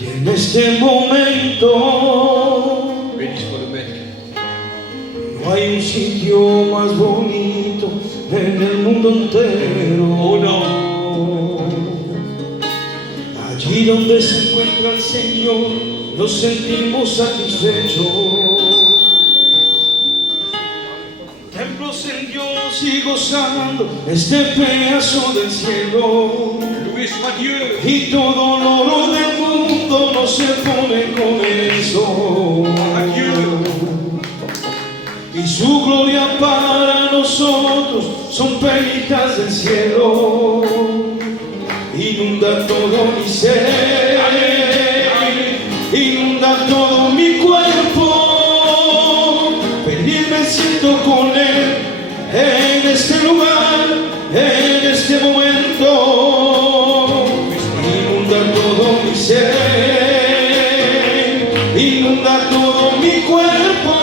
Y en este momento no hay un sitio más bonito en el mundo entero. Oh no. Allí donde se encuentra el Señor nos sentimos satisfechos. Templos en Dios y gozando este pedazo del cielo. Loué soit Dieu. Y todo el oro del mundo no se pone con eso. Y su gloria para nosotros son perlitas del cielo. Inunda todo mi ser, inunda todo mi cuerpo. Feliz me siento con Él en este lugar, en este momento. Inunda todo mi ser, inunda todo mi cuerpo.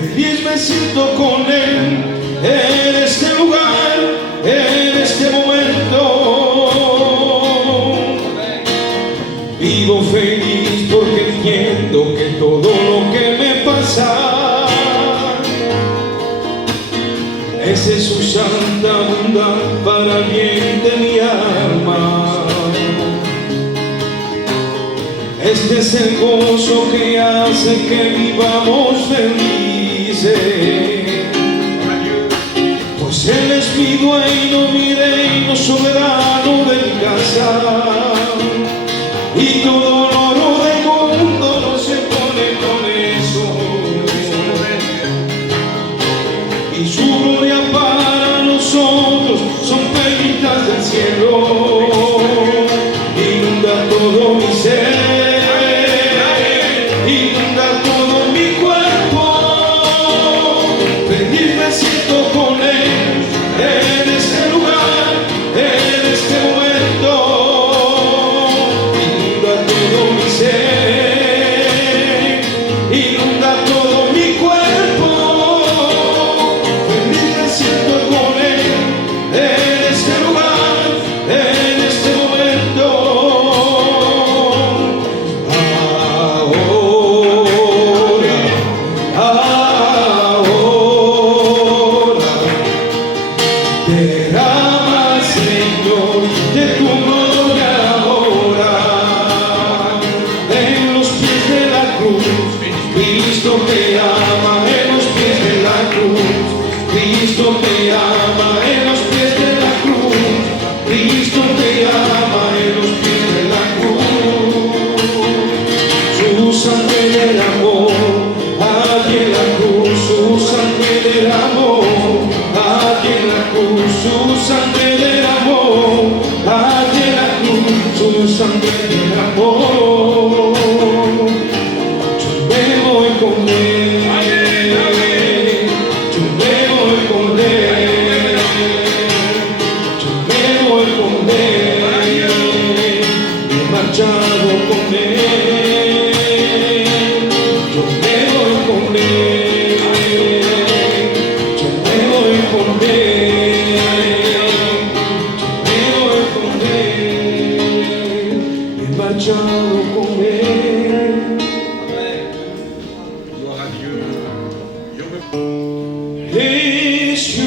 Feliz me siento con Él en este lugar, en este momento. Vivo feliz porque entiendo que todo lo que me pasa es de su santa bondad para el bien de mi alma. Este es el gozo que hace que vivamos felices, pues Él es mi dueño, mi reino soberano de mi casa. Y todo el oro del mundo no se pone con eso. Y su gloria para nosotros son perlitas del cielo. Inunda todo mi ser, inunda todo mi cuerpo. Feliz me siento con Él en este lugar, en este momento. Inunda todo mi ser, inunda todo mi cuerpo. Feliz me siento con Él en este lugar, en este momento. Ahora derrama, Señor, de tu gloria ahora en los pies de la cruz. Cristo te ama en los pies de la cruz. Cristo te ama en los pies de la cruz. Cristo te ama en los pies de la cruz. Su sangre derramó allí en la cruz. Su sangre derramó allí en la cruz. Su sangre derramó allí en la cruz. Su sangre derramó. Yo me voy con Él. Yo me voy con Él. Yo me voy con Él. Me he marchado con Él. Yo me voy con Él. Yo me voy con Él. Yo me voy con Él. Me he marchado con Él. Gloire à Dieu. Je me Les cieux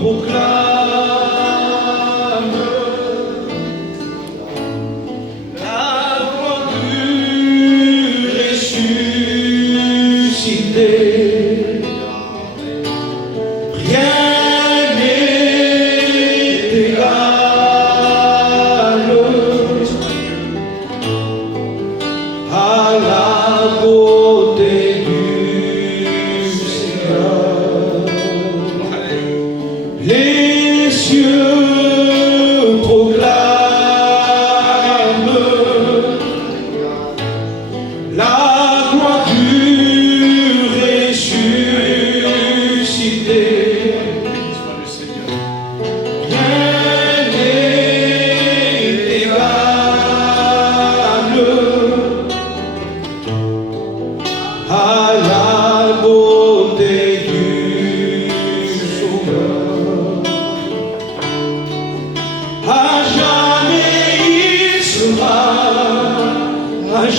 proclament la gloire du ressuscité. Rien n'est égal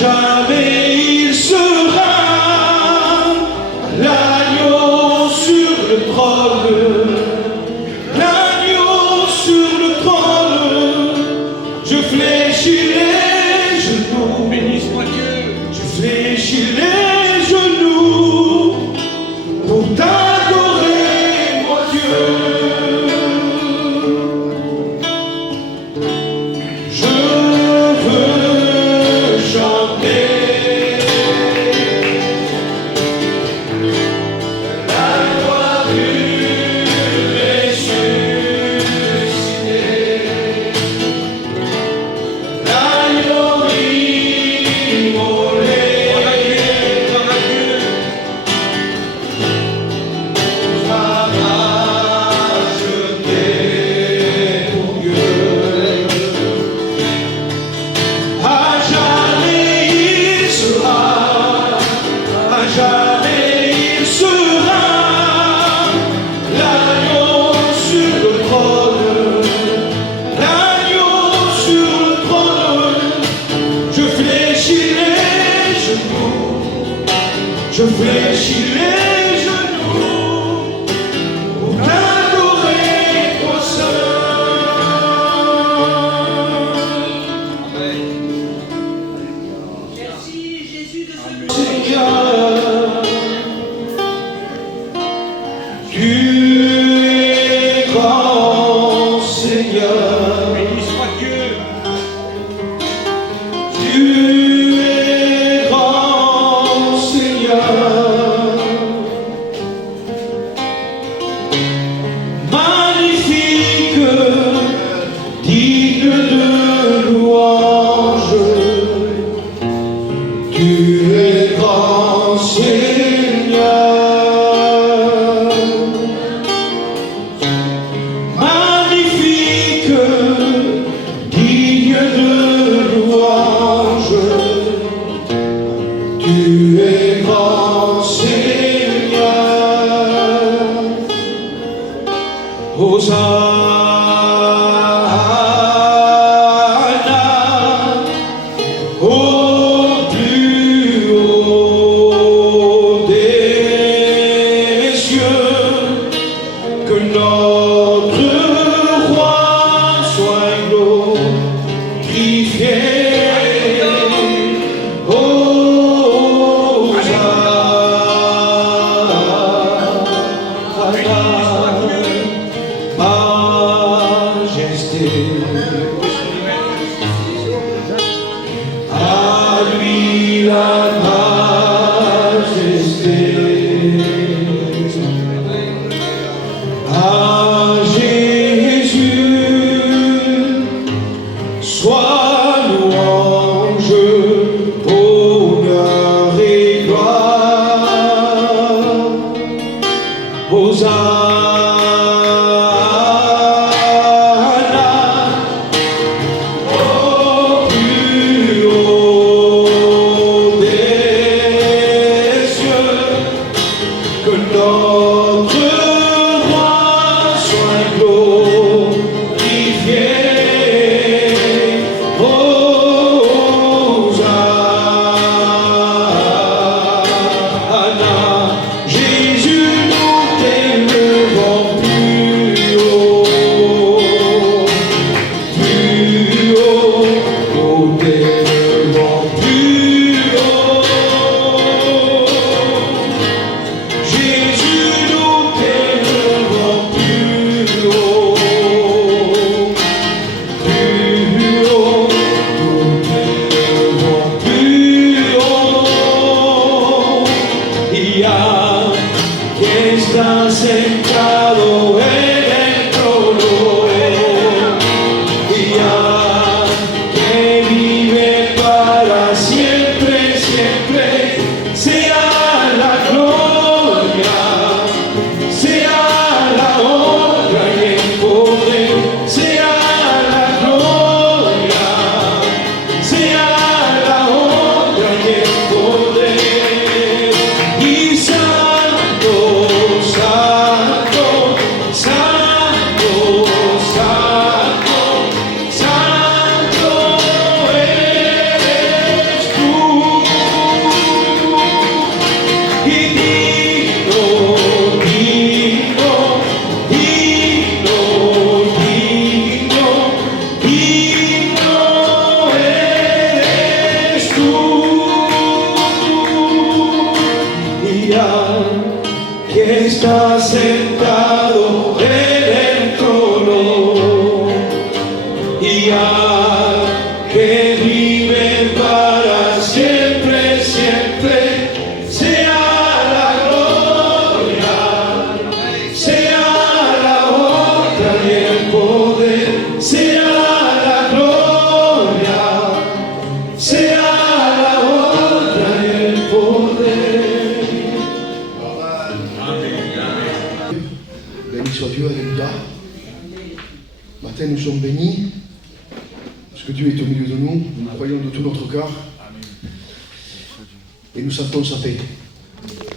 jamais il sera l'agneau sur le trône, l'agneau sur le trône. Je fléchis les genoux, Béni soit Dieu. je fléchis les genoux pour t'adorer, mon Dieu. Je veux chanter la gloire du ressuscité, l'agneau immolé. Jamais il sera l'agneau sur le trône, l'agneau sur le trône. Je fléchis les genoux, je fléchis les genoux pour t'adorer, toi seul. Merci Jésus de ce Seigneur, tu es grand, Seigneur, Béni soit Dieu. tu es grand, Seigneur, magnifique, digne de louange, tu es grand, Seigneur. Magnifique, digne de louange, tu es grand Seigneur. Hosanna au plus haut des cieux, que notre roi soit glorifié. Majesté, à lui la majesté. À Jésus soit louange, honneur et gloire. Hosanna au plus haut des cieux, que notre roi soit glorifié. está sentado en el trono y al que vive para siempre, siempre, sea la gloria, sea la honra y el poder, sea la gloria, sea la honra y el poder. Béni soit Dieu, alléluia. Matin, nous sommes bénis, parce que Dieu est au milieu de nous, nous croyons de tout notre cœur, et nous sentons sa paix.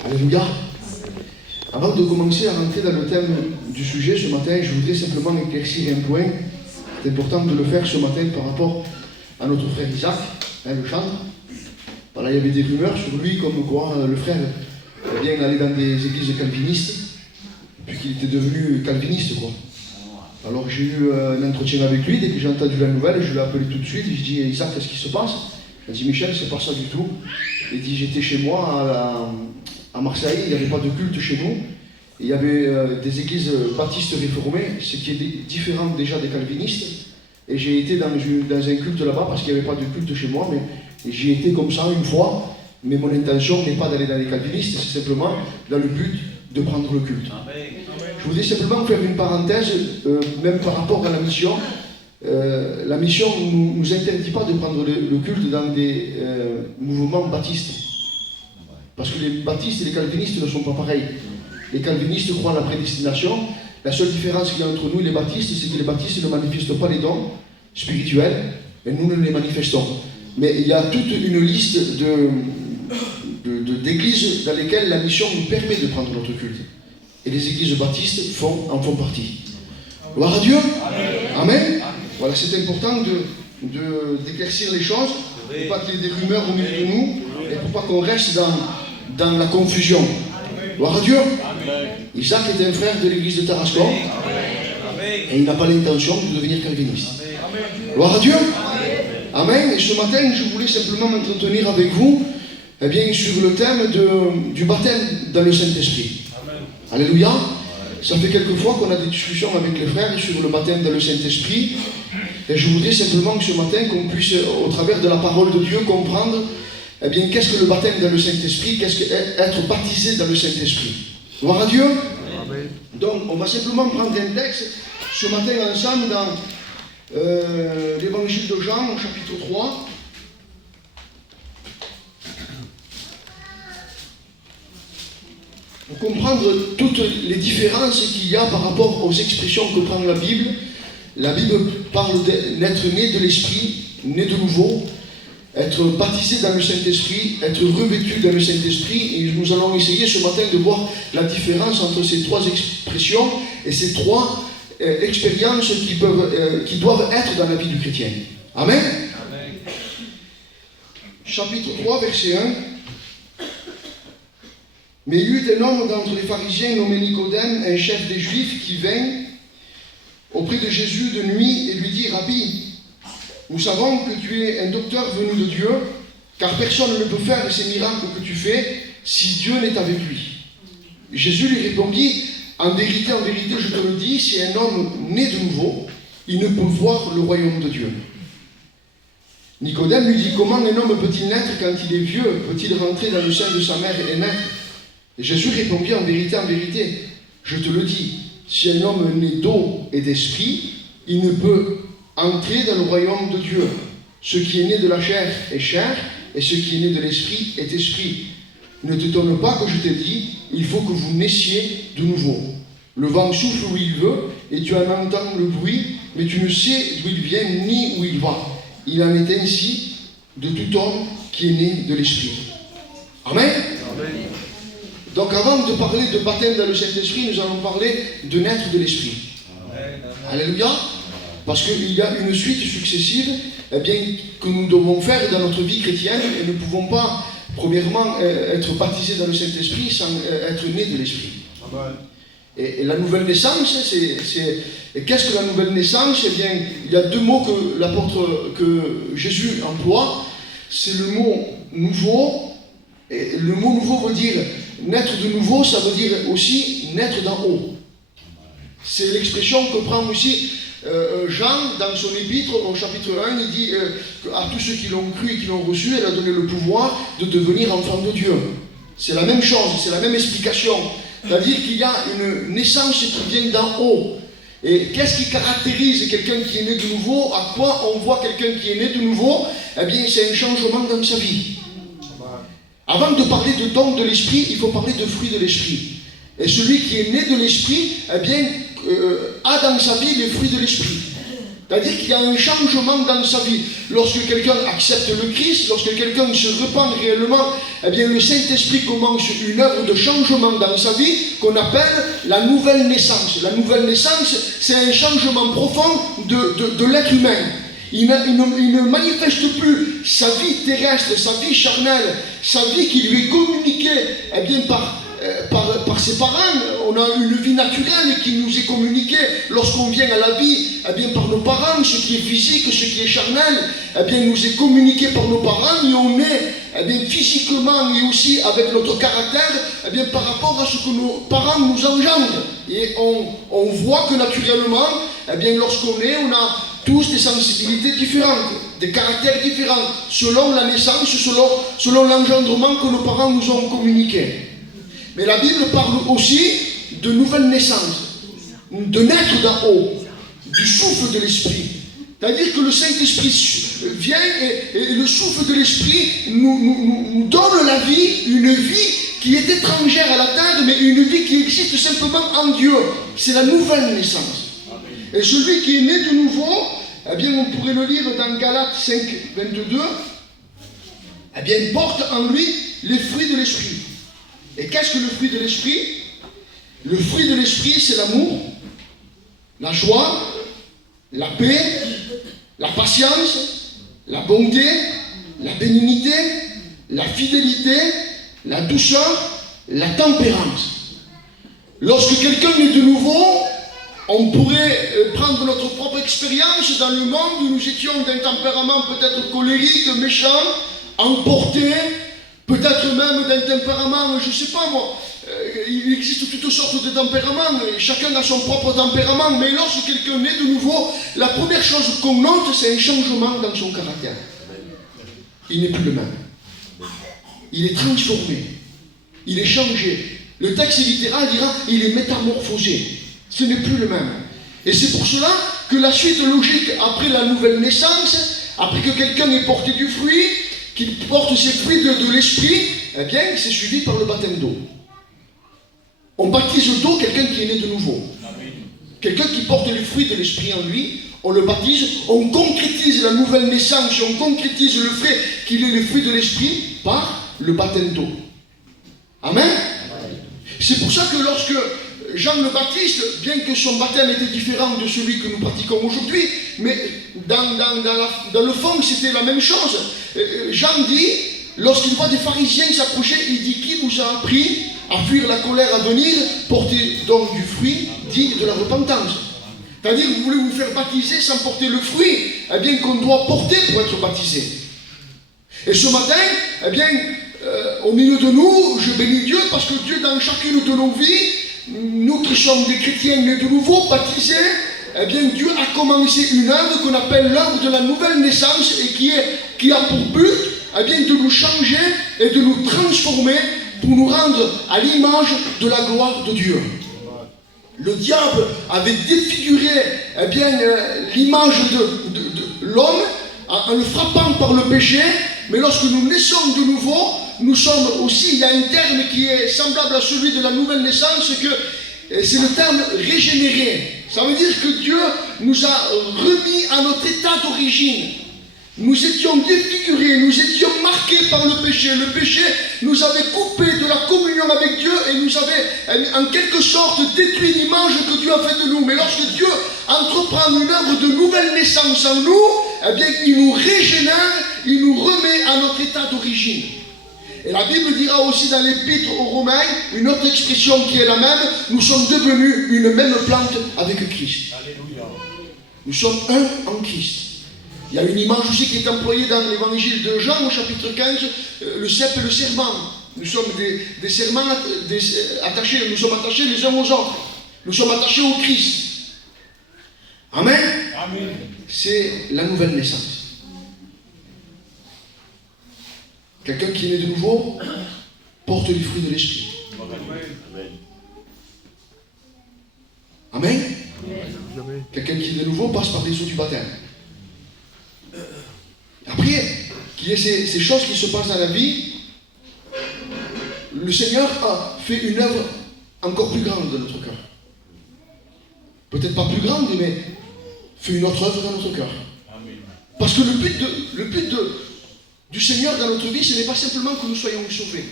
Alléluia. Avant de commencer à rentrer dans le thème du sujet ce matin, je voudrais simplement éclaircir un point. C'est important de le faire ce matin par rapport à notre frère Isaac, le chantre. Voilà, il y avait des rumeurs sur lui comme quoi le frère bien allait dans des églises calvinistes, puis qu'il était devenu calviniste, quoi. Alors j'ai eu un entretien avec lui, dès que j'ai entendu la nouvelle, je l'ai appelé tout de suite, je lui ai dit Isaac, qu'est-ce qui se passe? Il m'a dit Michel, c'est pas ça du tout. Il dit j'étais chez moi à Marseille, il n'y avait pas de culte chez nous, et il y avait des églises baptistes réformées, ce qui est différent déjà des calvinistes, et j'ai été dans un culte là-bas parce qu'il n'y avait pas de culte chez moi, mais j'y étais comme ça une fois, mais mon intention n'est pas d'aller dans les calvinistes, c'est simplement dans le but de prendre le culte. Je voudrais simplement faire une parenthèse, même par rapport à la mission. La mission ne nous interdit pas de prendre le culte dans des mouvements baptistes. Parce que les baptistes et les calvinistes ne sont pas pareils. Les calvinistes croient à la prédestination. La seule différence qu'il y a entre nous et les baptistes, c'est que les baptistes ne manifestent pas les dons spirituels, et nous ne les manifestons. Mais il y a toute une liste d'églises dans lesquelles la mission nous permet de prendre notre culte. Et les églises baptistes en font partie. Gloire à Dieu. Amen. Voilà, c'est important d'éclaircir les choses, pour pas qu'il y ait des rumeurs au milieu de nous, et pour pas qu'on reste dans la confusion. Gloire à Dieu. Isaac est un frère de l'église de Tarascon, et il n'a pas l'intention de devenir calviniste. Gloire à Dieu. Amen. Et ce matin, je voulais simplement m'entretenir avec vous sur le thème du baptême dans le Saint-Esprit. Alléluia. Ça fait quelques fois qu'on a des discussions avec les frères sur le baptême dans le Saint-Esprit. Et je voudrais simplement que ce matin, qu'on puisse, au travers de la parole de Dieu, comprendre qu'est-ce que le baptême dans le Saint-Esprit, qu'est-ce que être baptisé dans le Saint-Esprit. Gloire à Dieu. Amen. Donc, on va simplement prendre un texte ce matin ensemble dans l'évangile de Jean, au chapitre 3. Pour comprendre toutes les différences qu'il y a par rapport aux expressions que prend la Bible parle d'être né de l'Esprit, né de nouveau, être baptisé dans le Saint-Esprit, être revêtu dans le Saint-Esprit. Et nous allons essayer ce matin de voir la différence entre ces trois expressions et ces trois expériences qui doivent être dans la vie du chrétien. Amen. Amen. Chapitre 3, verset 1. Mais il y eut un homme d'entre les pharisiens nommé Nicodème, un chef des Juifs, qui vint auprès de Jésus de nuit et lui dit « Rabbi, nous savons que tu es un docteur venu de Dieu, car personne ne peut faire ces miracles que tu fais si Dieu n'est avec lui. » Jésus lui répondit « en vérité, je te le dis, si un homme né de nouveau, il ne peut voir le royaume de Dieu. » Nicodème lui dit « Comment un homme peut-il naître quand il est vieux? Peut-il rentrer dans le sein de sa mère et naître ?» Et Jésus répondit « En vérité, je te le dis, si un homme est né d'eau et d'esprit, il ne peut entrer dans le royaume de Dieu. Ce qui est né de la chair est chair, et ce qui est né de l'esprit est esprit. Ne t'étonne pas que je t'ai dit, il faut que vous naissiez de nouveau. Le vent souffle où il veut, et tu en entends le bruit, mais tu ne sais d'où il vient ni où il va. Il en est ainsi de tout homme qui est né de l'esprit. » Amen. Amen. Donc avant de parler de baptême dans le Saint-Esprit, nous allons parler de naître de l'Esprit. Alléluia. Parce qu'il y a une suite successive que nous devons faire dans notre vie chrétienne, et nous ne pouvons pas, premièrement, être baptisés dans le Saint-Esprit sans être nés de l'Esprit. Et la nouvelle naissance, qu'est-ce que la nouvelle naissance? Eh bien, il y a deux mots que Jésus emploie. C'est le mot nouveau. Et le mot nouveau veut dire naître de nouveau, ça veut dire aussi naître d'en haut. C'est l'expression que prend aussi Jean dans son épître au chapitre 1. Il dit à tous ceux qui l'ont cru et qui l'ont reçu, elle a donné le pouvoir de devenir enfants de Dieu. C'est la même chose, c'est la même explication. C'est-à-dire qu'il y a une naissance qui vient d'en haut. Et qu'est-ce qui caractérise quelqu'un qui est né de nouveau? À quoi on voit quelqu'un qui est né de nouveau? Eh bien, c'est un changement dans sa vie. Avant de parler de dons de l'esprit, il faut parler de fruits de l'esprit. Et celui qui est né de l'esprit, eh bien, a dans sa vie les fruits de l'esprit. C'est-à-dire qu'il y a un changement dans sa vie. Lorsque quelqu'un accepte le Christ, lorsque quelqu'un se repent réellement, eh bien le Saint-Esprit commence une œuvre de changement dans sa vie qu'on appelle la nouvelle naissance. La nouvelle naissance, c'est un changement profond de l'être humain. Il ne manifeste plus sa vie terrestre, sa vie charnelle, sa vie qui lui est communiquée eh bien, par ses parents. On a une vie naturelle qui nous est communiquée lorsqu'on vient à la vie eh bien, par nos parents. Ce qui est physique, ce qui est charnel, eh bien, nous est communiqué par nos parents, et on est eh bien, physiquement et aussi avec notre caractère eh bien, par rapport à ce que nos parents nous engendrent. Et on voit que naturellement, eh bien, lorsqu'on est, on a tous des sensibilités différentes, des caractères différents, selon la naissance, selon l'engendrement que nos parents nous ont communiqué. Mais la Bible parle aussi de nouvelle naissance, de naître d'en haut, du souffle de l'Esprit. C'est-à-dire que le Saint-Esprit vient et le souffle de l'Esprit nous donne la vie, une vie qui est étrangère à la terre, mais une vie qui existe simplement en Dieu. C'est la nouvelle naissance. Et celui qui est né de nouveau, eh bien on pourrait le lire dans Galates 5, 22, eh bien il porte en lui les fruits de l'Esprit. Et qu'est-ce que le fruit de l'Esprit? Le fruit de l'Esprit, c'est l'amour, la joie, la paix, la patience, la bonté, la bénignité, la fidélité, la douceur, la tempérance. Lorsque quelqu'un est de nouveau, on pourrait prendre notre propre expérience dans le monde où nous étions d'un tempérament peut-être colérique, méchant, emporté, peut-être même d'un tempérament, je ne sais pas moi, il existe toutes sortes de tempéraments, et chacun a son propre tempérament, mais lorsque quelqu'un naît de nouveau, la première chose qu'on note, c'est un changement dans son caractère. Il n'est plus le même. Il est transformé. Il est changé. Le texte littéral dira, il est métamorphosé. Ce n'est plus le même. Et c'est pour cela que la suite logique, après la nouvelle naissance, après que quelqu'un ait porté du fruit, qu'il porte ses fruits de l'esprit, eh bien, c'est suivi par le baptême d'eau. On baptise d'eau quelqu'un qui est né de nouveau. Quelqu'un qui porte les fruits de l'esprit en lui, on le baptise, on concrétise la nouvelle naissance, on concrétise le fait qu'il ait les fruits de l'esprit par le baptême d'eau. Amen. C'est pour ça que lorsque Jean le Baptiste, bien que son baptême était différent de celui que nous pratiquons aujourd'hui, mais dans le fond c'était la même chose. Jean dit, lorsqu'il voit des pharisiens s'approcher, il dit, qui vous a appris à fuir la colère à venir, porter donc du fruit digne de la repentance. C'est-à-dire que vous voulez vous faire baptiser sans porter le fruit eh bien qu'on doit porter pour être baptisé. Et ce matin, eh bien, au milieu de nous, je bénis Dieu parce que Dieu dans chacune de nos vies, nous qui sommes des chrétiens nés de nouveau, baptisés, eh bien Dieu a commencé une œuvre qu'on appelle l'œuvre de la nouvelle naissance et qui a pour but eh bien, de nous changer et de nous transformer pour nous rendre à l'image de la gloire de Dieu. Le diable avait défiguré eh bien, l'image de l'homme en le frappant par le péché, mais lorsque nous naissons de nouveau, nous sommes aussi, il y a un terme qui est semblable à celui de la nouvelle naissance, c'est le terme régénéré. Ça veut dire que Dieu nous a remis à notre état d'origine. Nous étions défigurés, nous étions marqués par le péché. Le péché nous avait coupé de la communion avec Dieu et nous avait en quelque sorte détruit l'image que Dieu a faite de nous. Mais lorsque Dieu entreprend une œuvre de nouvelle naissance en nous, eh bien, il nous régénère, il nous remet à notre état d'origine. Et la Bible dira aussi dans l'Épître aux Romains, une autre expression qui est la même, nous sommes devenus une même plante avec Christ. Alléluia. Nous sommes un en Christ. Il y a une image aussi qui est employée dans l'évangile de Jean au chapitre 15, le cep et le serment. Nous sommes des serments attachés. Nous sommes attachés les uns aux autres. Nous sommes attachés au Christ. Amen. Amen. C'est la nouvelle naissance. Quelqu'un qui est né de nouveau porte les fruits de l'esprit. Amen. Quelqu'un qui est de nouveau passe par les eaux du baptême. Après qu'il y ait ces choses qui se passent dans la vie, le Seigneur a fait une œuvre encore plus grande dans notre cœur. Peut-être pas plus grande, mais fait une autre œuvre dans notre cœur. Parce que le but du Seigneur dans notre vie, ce n'est pas simplement que nous soyons sauvés.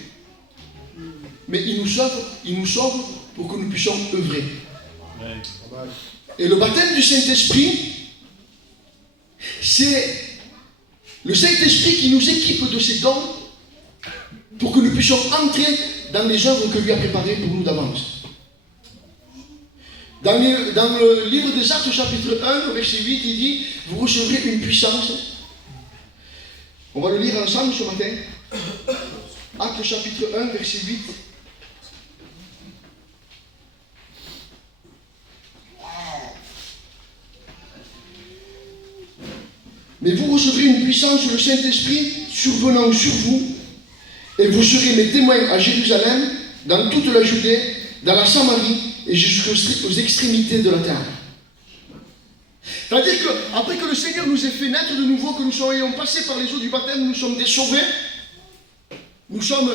Mais il nous sauve pour que nous puissions œuvrer. Et le baptême du Saint-Esprit, c'est le Saint-Esprit qui nous équipe de ses dons pour que nous puissions entrer dans les œuvres que lui a préparées pour nous d'avance. Dans le livre des Actes, chapitre 1, verset 8, il dit « Vous recevrez une puissance ». On va le lire ensemble ce matin. Actes, chapitre 1, verset 8. Mais vous recevrez une puissance sur le Saint-Esprit survenant sur vous, et vous serez mes témoins à Jérusalem, dans toute la Judée, dans la Samarie, et jusqu'aux extrémités de la terre. C'est-à-dire qu'après que le Seigneur nous ait fait naître de nouveau, que nous soyons passés par les eaux du baptême, nous sommes des sauvés. Nous sommes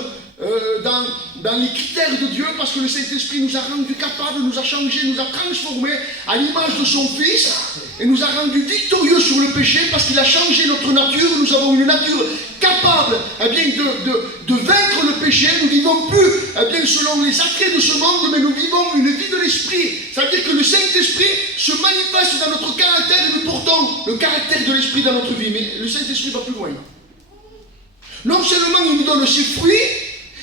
dans les critères de Dieu parce que le Saint-Esprit nous a rendus capables, nous a changés, nous a transformés à l'image de son Fils et nous a rendus victorieux sur le péché parce qu'il a changé notre nature. Nous avons une nature capable de vaincre le péché. Nous ne vivons plus selon les attraits de ce monde, mais nous vivons une vie de l'Esprit. C'est-à-dire que le Saint-Esprit se manifeste dans notre caractère et nous portons le caractère de l'Esprit dans notre vie. Mais le Saint-Esprit va plus loin. Non seulement il nous donne ses fruits,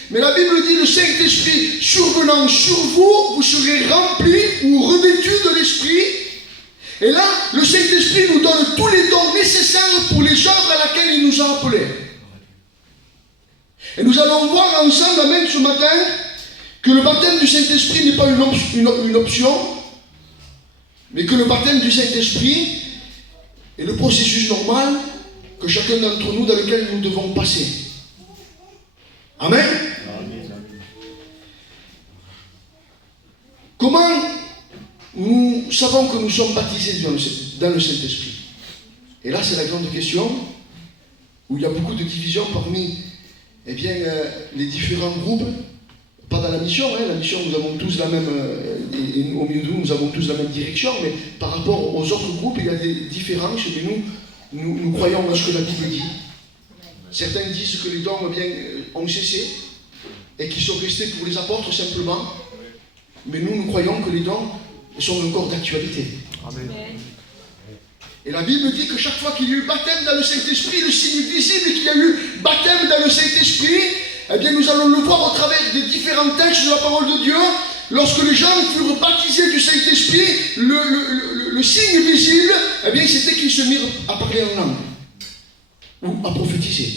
mais la Bible dit le Saint-Esprit survenant sur vous, vous serez remplis ou revêtus de l'Esprit. Et là, le Saint-Esprit nous donne tous les dons nécessaires pour les œuvres à laquelle il nous a appelés. Et nous allons voir ensemble, amen, ce matin, que le baptême du Saint-Esprit n'est pas une option, mais que le baptême du Saint-Esprit est le processus normal que chacun d'entre nous dans lequel nous devons passer. Amen. Comment nous savons que nous sommes baptisés dans le Saint-Esprit? Et là, c'est la grande question, où il y a beaucoup de divisions parmi les différents groupes. Pas dans la mission, la mission, nous avons tous la même, et au milieu de nous, nous avons tous la même direction, mais par rapport aux autres groupes, il y a des différences, mais nous croyons dans ce que la Bible dit. Certains disent que les dons ont cessé et qu'ils sont restés pour les apôtres simplement. Mais nous croyons que les dons sont encore d'actualité. Amen. Et la Bible dit que chaque fois qu'il y a eu baptême dans le Saint-Esprit, le signe visible qu'il y a eu baptême dans le Saint-Esprit, nous allons le voir au travers des différents textes de la parole de Dieu. Lorsque les gens furent baptisés du Saint-Esprit, le signe visible, c'était qu'ils se mirent à parler en langue ou à prophétiser.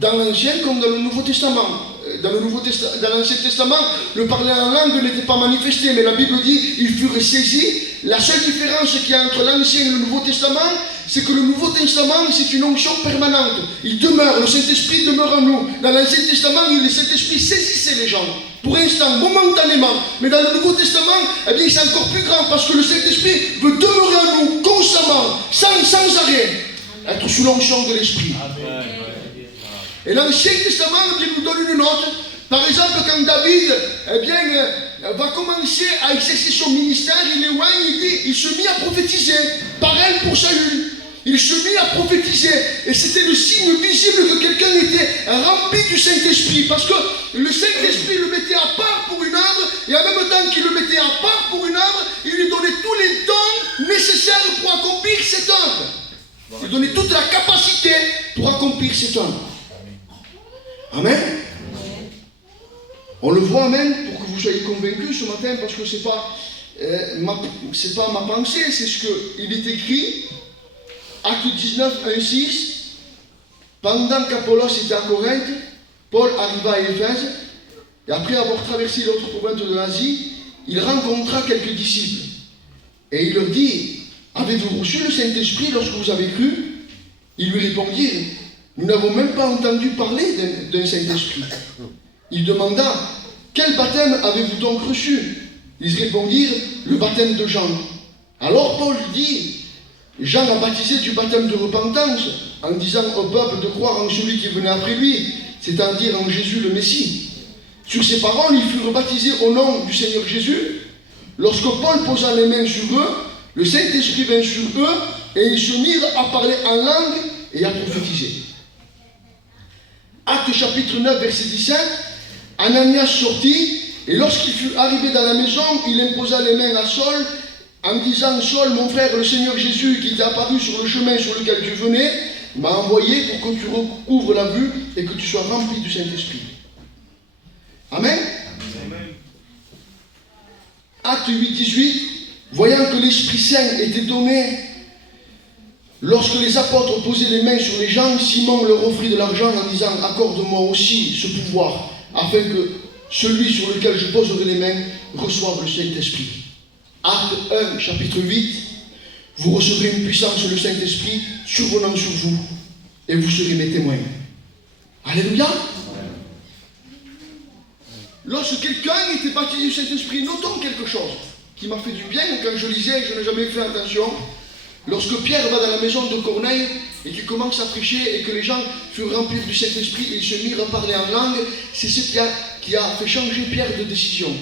Dans l'Ancien comme dans le Nouveau Testament. Dans l'Ancien Testament, le parler en langue n'était pas manifesté, mais la Bible dit ils furent saisis. La seule différence qu'il y a entre l'Ancien et le Nouveau Testament, c'est que le Nouveau Testament, c'est une onction permanente. Il demeure, le Saint-Esprit demeure en nous. Dans l'Ancien Testament, le Saint-Esprit saisissait les gens, pour instant, momentanément. Mais dans le Nouveau Testament, c'est encore plus grand, parce que le Saint-Esprit veut demeurer en nous, constamment, sans arrêt, être sous l'onction de l'Esprit. Amen. Et l'Ancien Testament nous donne une note. Par exemple, quand David va commencer à exercer son ministère, il éloigne, il se mit à prophétiser par elle pour Saül. Il se mit à prophétiser. Et c'était le signe visible que quelqu'un était rempli du Saint-Esprit. Parce que le Saint-Esprit le mettait à part pour une œuvre, et en même temps qu'il le mettait à part pour une œuvre, il lui donnait tous les dons nécessaires pour accomplir cette œuvre. Il donnait toute la capacité pour accomplir cette œuvre. Amen. On le voit, amen, pour que vous soyez convaincus ce matin, parce que c'est pas ma pensée, c'est ce qu'il est écrit, Acte 19, 1, 6, pendant qu'Apollos était à Corinthe, Paul arriva à Éphèse, et après avoir traversé l'autre province de l'Asie, il rencontra quelques disciples. Et il leur dit, avez-vous reçu le Saint-Esprit lorsque vous avez cru? Ils lui répondirent, nous n'avons même pas entendu parler d'un Saint-Esprit. Il demanda, quel baptême avez-vous donc reçu? Ils répondirent, le baptême de Jean. Alors Paul dit, Jean a baptisé du baptême de repentance, en disant au peuple de croire en celui qui venait après lui, c'est-à-dire en Jésus le Messie. Sur ces paroles, ils furent baptisés au nom du Seigneur Jésus. Lorsque Paul posa les mains sur eux, le Saint-Esprit vint sur eux, et ils se mirent à parler en langue et à prophétiser. Actes chapitre 9, verset 17, Ananias sortit, et lorsqu'il fut arrivé dans la maison, il imposa les mains à Saul, en disant, Saul, mon frère, le Seigneur Jésus, qui t'est apparu sur le chemin sur lequel tu venais, m'a envoyé pour que tu recouvres la vue et que tu sois rempli du Saint-Esprit. Amen. Amen. Acte 8, 18, voyant que l'Esprit Saint était donné, lorsque les apôtres posaient les mains sur les gens, Simon leur offrit de l'argent en disant, accorde-moi aussi ce pouvoir, afin que celui sur lequel je poserai les mains reçoive le Saint-Esprit. Acte 1, chapitre 8, vous recevrez une puissance, le Saint-Esprit, survenant sur vous, et vous serez mes témoins. Alléluia. Lorsque quelqu'un était baptisé du Saint-Esprit, notons quelque chose qui m'a fait du bien quand je lisais, je n'ai jamais fait attention. Lorsque Pierre va dans la maison de Corneille et qu'il commence à prêcher et que les gens furent remplis du Saint-Esprit et ils se mirent à parler en langue, c'est ce qui a fait changer Pierre de décision.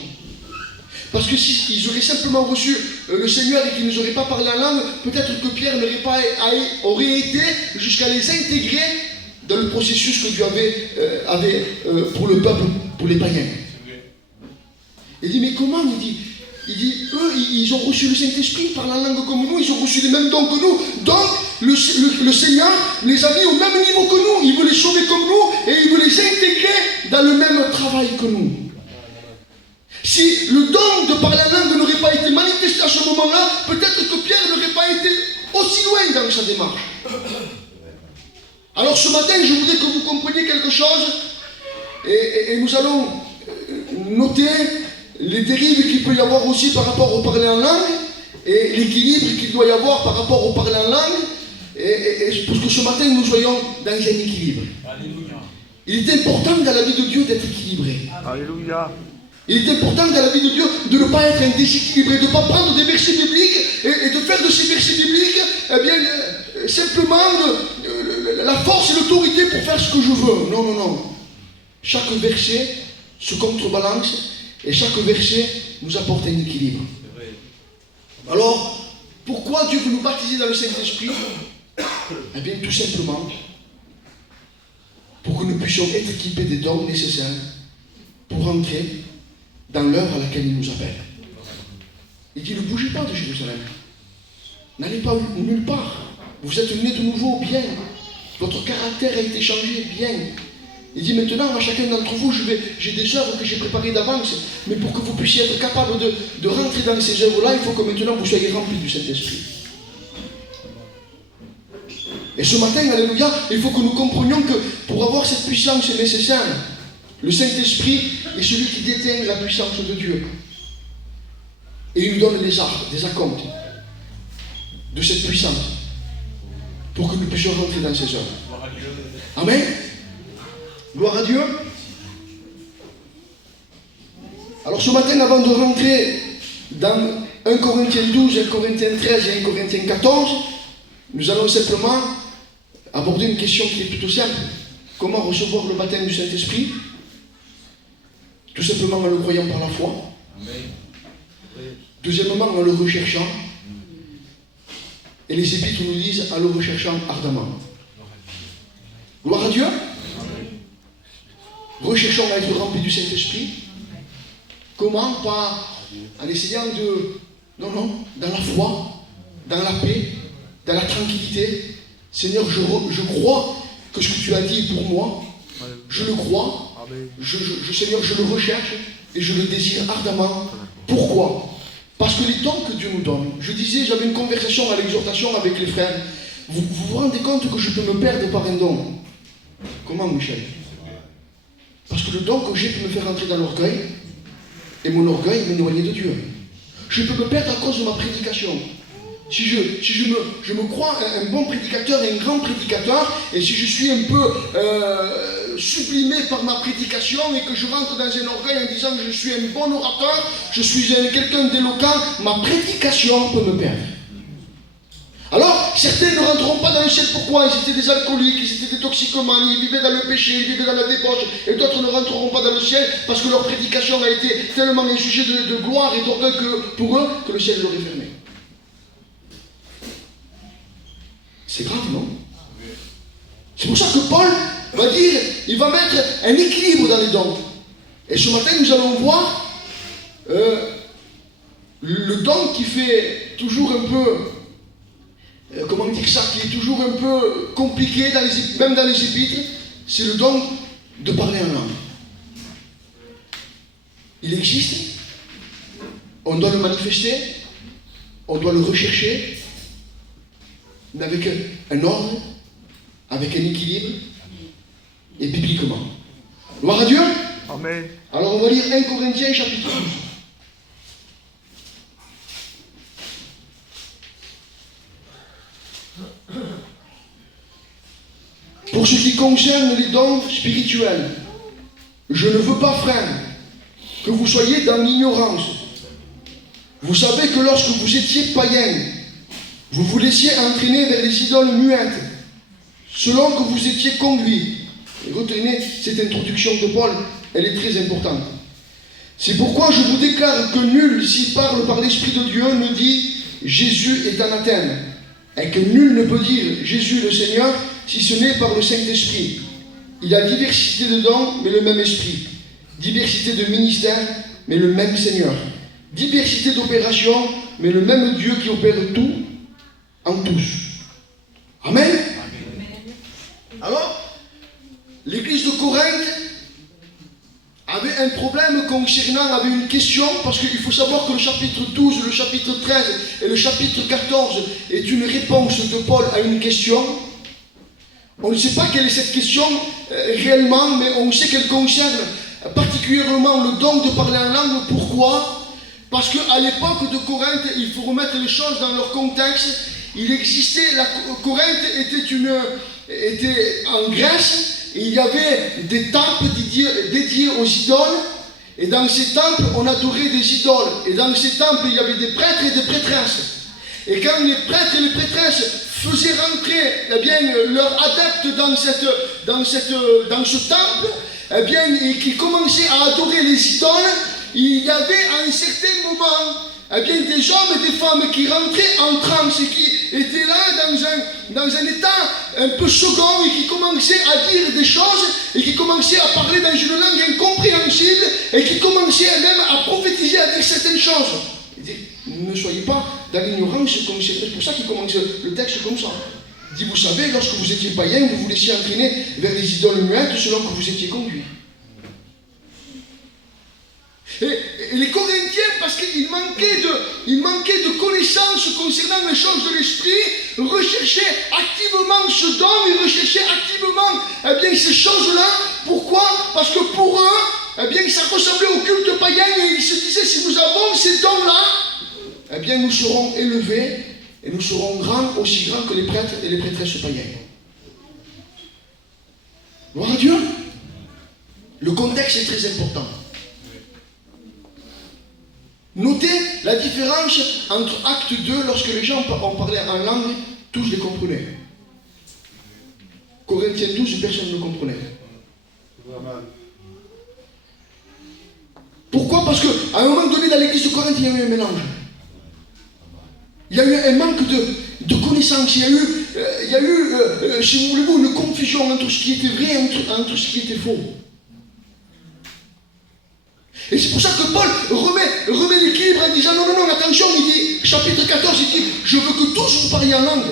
Parce que s'ils auraient simplement reçu le Seigneur et qu'ils ne nous auraient pas parlé en langue, peut-être que Pierre aurait été jusqu'à les intégrer dans le processus que Dieu avait pour le peuple, pour les païens. Il dit, mais comment? Il dit, eux, ils ont reçu le Saint-Esprit, ils parlent en langue comme nous, ils ont reçu les mêmes dons que nous. Donc, le Seigneur les a mis au même niveau que nous. Il veut les sauver comme nous et il veut les intégrer dans le même travail que nous. Si le don de parler en langue n'aurait pas été manifesté à ce moment-là, peut-être que Pierre n'aurait pas été aussi loin dans sa démarche. Alors ce matin, je voudrais que vous compreniez quelque chose et nous allons noter les dérives qu'il peut y avoir aussi par rapport au parler en langue et l'équilibre qu'il doit y avoir par rapport au parler en langue et pour que ce matin nous soyons dans un équilibre. Alléluia. Il est important dans la vie de Dieu d'être équilibré. Alléluia. Il est important dans la vie de Dieu de ne pas être un déséquilibré, de ne pas prendre des versets bibliques et de faire de ces versets bibliques simplement la force et l'autorité pour faire ce que je veux. Non, non, non. Chaque verset se contrebalance et chaque verset nous apporte un équilibre. Alors, pourquoi Dieu veut nous baptiser dans le Saint-Esprit? Eh bien, tout simplement, pour que nous puissions être équipés des dons nécessaires pour entrer dans l'heure à laquelle il nous appelle. Il dit, ne bougez pas de Jérusalem. N'allez pas nulle part. Vous êtes nés de nouveau bien. Votre caractère a été changé bien. Il dit maintenant à chacun d'entre vous, j'ai des œuvres que j'ai préparées d'avance, mais pour que vous puissiez être capable de rentrer dans ces œuvres-là, il faut que maintenant vous soyez remplis du Saint-Esprit. Et ce matin, alléluia, il faut que nous comprenions que pour avoir cette puissance nécessaire, le Saint-Esprit est celui qui détient la puissance de Dieu. Et il nous donne des acomptes de cette puissance pour que nous puissions rentrer dans ces œuvres. Amen. Gloire à Dieu. Alors ce matin, avant de rentrer dans 1 Corinthiens 12, 1 Corinthiens 13 et 1 Corinthiens 14, nous allons simplement aborder une question qui est plutôt simple. Comment recevoir le baptême du Saint-Esprit? Tout simplement en le croyant par la foi. Deuxièmement, en le recherchant. Et les Épîtres nous disent en le recherchant ardemment. Gloire à Dieu. Recherchons à être remplis du Saint-Esprit. Comment? Pas en essayant de... Non, non, dans la foi, dans la paix, dans la tranquillité. Seigneur, je crois que ce que tu as dit est pour moi. Je le crois. Seigneur, je le recherche et je le désire ardemment. Pourquoi? Parce que les dons que Dieu nous donne. Je disais, j'avais une conversation à l'exhortation avec les frères. Vous vous rendez compte que je peux me perdre par un don? Comment, Michel? Parce que le don que j'ai peut me faire entrer dans l'orgueil, et mon orgueil m'éloigner de Dieu. Je peux me perdre à cause de ma prédication. Si je me crois un bon prédicateur, un grand prédicateur, et si je suis un peu sublimé par ma prédication et que je rentre dans un orgueil en disant que je suis un bon orateur, je suis quelqu'un d'éloquent, ma prédication peut me perdre. Alors, certains ne rentreront pas dans le ciel. Pourquoi? Ils étaient des alcooliques, ils étaient des toxicomanes, ils vivaient dans le péché, ils vivaient dans la débauche. Et d'autres ne rentreront pas dans le ciel parce que leur prédication a été tellement un sujet de gloire et d'orgueil pour eux que le ciel leur est fermé. C'est grave, non? C'est pour ça que Paul va dire, il va mettre un équilibre dans les dons. Et ce matin, nous allons voir le don qui fait toujours un peu, comment dire ça, qui est toujours un peu compliqué, même dans les épîtres, c'est le don de parler en langue. Il existe, on doit le manifester, on doit le rechercher, mais avec un ordre, avec un équilibre, et bibliquement. Gloire à Dieu. Amen. Alors on va lire 1 Corinthiens chapitre 12. Pour ce qui concerne les dons spirituels, je ne veux pas, frères, que vous soyez dans l'ignorance. Vous savez que lorsque vous étiez païens, vous vous laissiez entraîner vers les idoles muettes, selon que vous étiez conduits. Et retenez cette introduction de Paul, elle est très importante. C'est pourquoi je vous déclare que nul, s'il parle par l'Esprit de Dieu, ne dit « Jésus est anathème », et que nul ne peut dire « Jésus le Seigneur » si ce n'est par le Saint-Esprit. Il y a diversité de dons, mais le même Esprit. Diversité de ministères, mais le même Seigneur. Diversité d'opérations, mais le même Dieu qui opère tout en tous. Amen. Alors, l'église de Corinthe avait un problème concernant, avait une question, parce qu'il faut savoir que le chapitre 12, le chapitre 13 et le chapitre 14 est une réponse de Paul à une question. On ne sait pas quelle est cette question réellement, mais on sait qu'elle concerne particulièrement le don de parler en langue. Pourquoi? Parce qu'à l'époque de Corinthe, il faut remettre les choses dans leur contexte. Il existait, Corinthe était en Grèce, et il y avait des temples dédiés aux idoles, et dans ces temples, on adorait des idoles, et dans ces temples, il y avait des prêtres et des prêtresses. Et quand les prêtres et les prêtresses faisaient rentrer leurs adeptes dans ce temple, et qu'ils commençaient à adorer les idoles, il y avait à un certain moment des hommes et des femmes qui rentraient en transe et qui étaient là dans un état un peu second et qui commençaient à dire des choses et qui commençaient à parler dans une langue incompréhensible et qui commençaient même à prophétiser, à dire certaines choses. Il dit, ne soyez pas dans l'ignorance, c'est pour ça qu'il commence le texte comme ça. Il dit, vous savez, lorsque vous étiez païens, vous vous laissiez entraîner vers les idoles muettes selon que vous étiez conduits. Et les Corinthiens, parce qu'ils manquaient de connaissances concernant les choses de l'esprit, recherchaient activement ce don, ils recherchaient activement ces choses-là. Pourquoi? Parce que pour eux, ça ressemblait au culte païen et ils se disaient, si nous avons ces dons-là, nous serons élevés et nous serons grands, aussi grands que les prêtres et les prêtresses païennes. Gloire à Dieu. Le contexte est très important. Notez la différence entre Acte 2, lorsque les gens ont parlé en langue, tous les comprenaient. Corinthiens 12, personne ne comprenait. Pourquoi? Parce qu'à un moment donné, dans l'église de Corinthe, il y a eu un mélange. Il y a eu un manque de connaissances. Il y a eu, si vous voulez, une confusion entre ce qui était vrai et entre ce qui était faux. Et c'est pour ça que Paul remet l'équilibre en disant non, attention, il dit, chapitre 14, il dit, je veux que tous vous parliez en langue.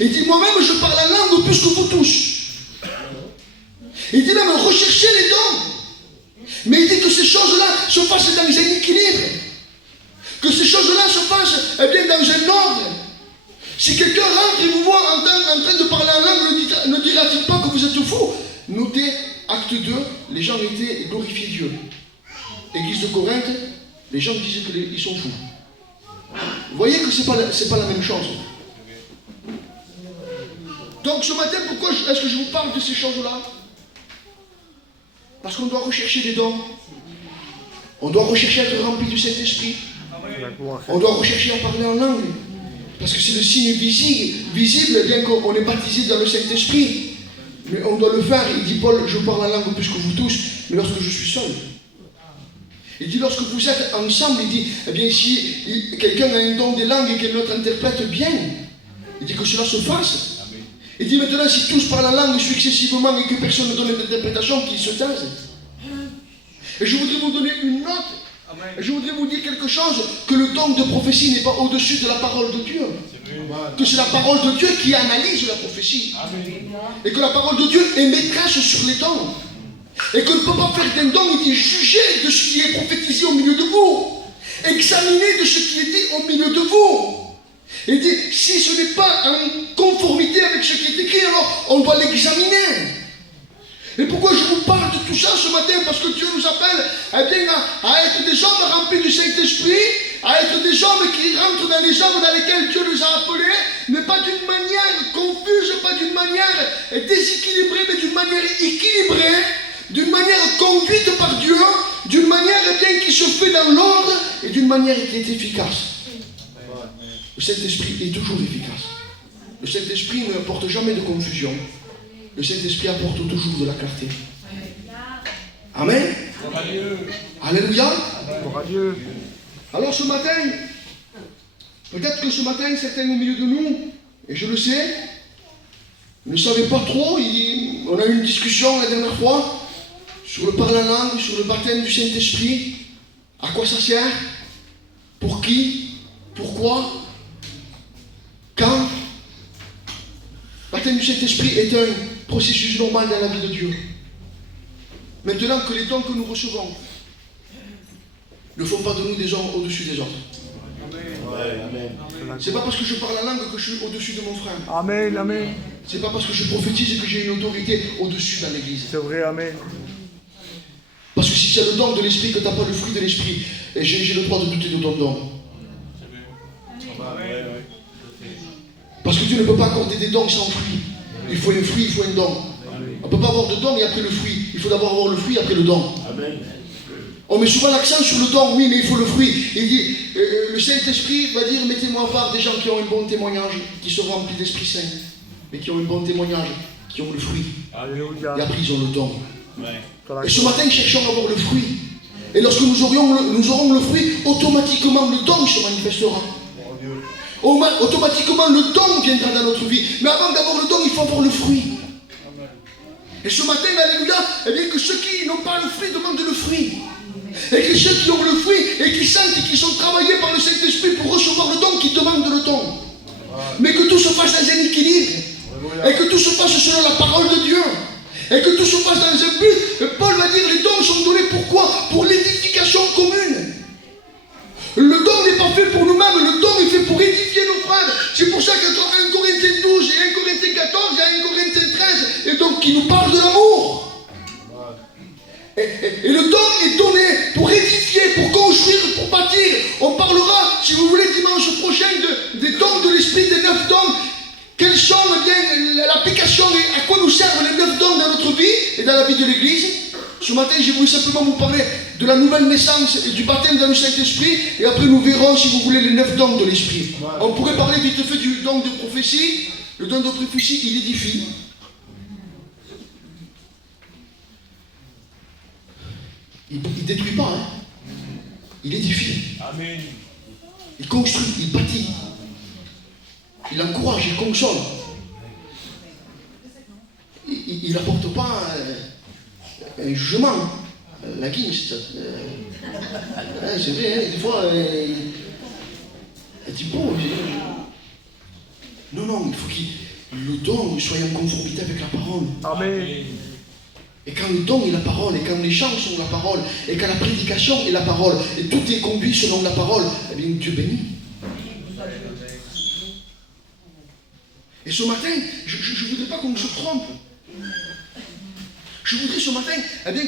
Et il dit, moi-même, je parle en langue plus que vous tous. Il dit même, recherchez les dons. Mais il dit que ces choses-là se fassent dans un équilibre. Que ces choses-là se fassent dans un ordre. Si quelqu'un rentre et vous voit en train de parler en langue, ne dira-t-il pas que vous êtes fou? Notez Acte 2, les gens étaient glorifiés Dieu. Église de Corinthe, les gens disent qu'ils sont fous. Vous voyez que ce n'est pas la même chose. Donc ce matin, pourquoi est-ce que je vous parle de ces choses-là? Parce qu'on doit rechercher des dons. On doit rechercher à être rempli du Saint-Esprit. On doit rechercher à parler en langue. Parce que c'est le signe visible, bien qu'on est baptisé dans le Saint-Esprit. Mais on doit le faire. Il dit, Paul, je parle en langue plus que vous tous, mais lorsque je suis seul. Il dit, lorsque vous êtes ensemble, il dit, eh bien, si quelqu'un a un don des langues et que l'autre interprète bien, il dit que cela se fasse. Il dit maintenant, si tous parlent la langue successivement et que personne ne donne d'interprétation, qu'ils se taisent. Et je voudrais vous donner une note. Et je voudrais vous dire quelque chose, que le don de prophétie n'est pas au-dessus de la parole de Dieu. Que c'est la parole de Dieu qui analyse la prophétie. Et que la parole de Dieu est maîtresse sur les dons. Et qu'on ne peut pas faire d'un don, il dit, juger de ce qui est prophétisé au milieu de vous. Examiner de ce qui est dit au milieu de vous. Et dit, si ce n'est pas en conformité avec ce qui est écrit, alors on doit l'examiner. Et pourquoi je vous parle de tout ça ce matin? Parce que Dieu nous appelle à être des hommes remplis du Saint-Esprit, à être des hommes qui rentrent dans les œuvres dans lesquelles Dieu nous a appelés, mais pas d'une manière confuse, pas d'une manière déséquilibrée, mais d'une manière équilibrée, d'une manière conduite par Dieu, d'une manière qui se fait dans l'ordre et d'une manière qui est efficace. Le Saint-Esprit est toujours efficace. Le Saint-Esprit ne apporte jamais de confusion. Le Saint-Esprit apporte toujours de la clarté. Amen. Alléluia. Alors ce matin, peut-être que ce matin, certains au milieu de nous, et je le sais, ne savaient pas trop. On a eu une discussion la dernière fois sur le parler en langue, sur le baptême du Saint-Esprit. À quoi ça sert? Pour qui? Pourquoi? Quand? Le baptême du Saint-Esprit est un processus normal dans la vie de Dieu. Maintenant que les dons que nous recevons ne font pas de nous des hommes au-dessus des autres. C'est pas parce que je parle la langue que je suis au-dessus de mon frère. Amen, amen. C'est pas parce que je prophétise que j'ai une autorité au-dessus dans l'église. C'est vrai, amen. Parce que si tu as le don de l'esprit, que tu n'as pas le fruit de l'esprit, et j'ai le droit de douter de ton don. Parce que Dieu ne peut pas accorder des dons sans fruit. Il faut un fruit, il faut un don. On ne peut pas avoir de don et après le fruit. Il faut d'abord avoir le fruit et après le don. On met souvent l'accent sur le don, oui, mais il faut le fruit. Il dit, le Saint-Esprit va dire, mettez-moi à part des gens qui ont un bon témoignage, qui sont remplis d'Esprit Saint, mais qui ont un bon témoignage, qui ont le fruit. Alléluia. Et après ils ont le don. Et ce matin, cherchons à avoir le fruit. Et lorsque nous aurons le fruit, automatiquement le don se manifestera. Automatiquement le don viendra dans notre vie. Mais avant d'avoir le don, il faut avoir le fruit. Et ce matin, alléluia, eh bien que ceux qui n'ont pas le fruit demandent le fruit. Et que ceux qui ont le fruit et qui sentent et qui sont travaillés par le Saint-Esprit pour recevoir le don, qui demandent le don. Mais que tout se fasse dans un équilibre. Et que tout se fasse selon la parole de Dieu. Et que tout se passe dans un but. Paul va dire, les dons sont donnés pourquoi? Pour l'édification commune. Le don n'est pas fait pour nous-mêmes, le don est fait pour édifier nos frères. C'est pour ça qu'entre 1 Corinthiens 12 et 1 Corinthiens 14, il y a 1 Corinthiens 13, et donc qui nous parle de l'amour. Et le don est donné pour édifier, pour construire, pour bâtir. On parlera, si vous voulez, dimanche prochain des dons de l'esprit, des 9 dons. Quels sont l'application et à quoi nous servent les 9 dons dans notre vie et dans la vie de l'Église. Ce matin, j'ai voulu simplement vous parler de la nouvelle naissance et du baptême dans le Saint-Esprit. Et après, nous verrons, si vous voulez, les 9 dons de l'Esprit. On pourrait parler vite fait du don de prophétie. Le don de prophétie, il édifie. Il ne détruit pas, hein. Il édifie. Amen. Il construit, il bâtit. Il encourage, il console. Il n'apporte pas un jugement. La guinste. C'est vrai, hein, des fois, elle dit bon. Non, il faut que le don soit en conformité avec la parole. Amen. Et quand le don est la parole, et quand les chants sont la parole, et quand la prédication est la parole, et tout est conduit selon la parole, eh bien Dieu bénit. Et ce matin, je ne voudrais pas qu'on se trompe. Je voudrais ce matin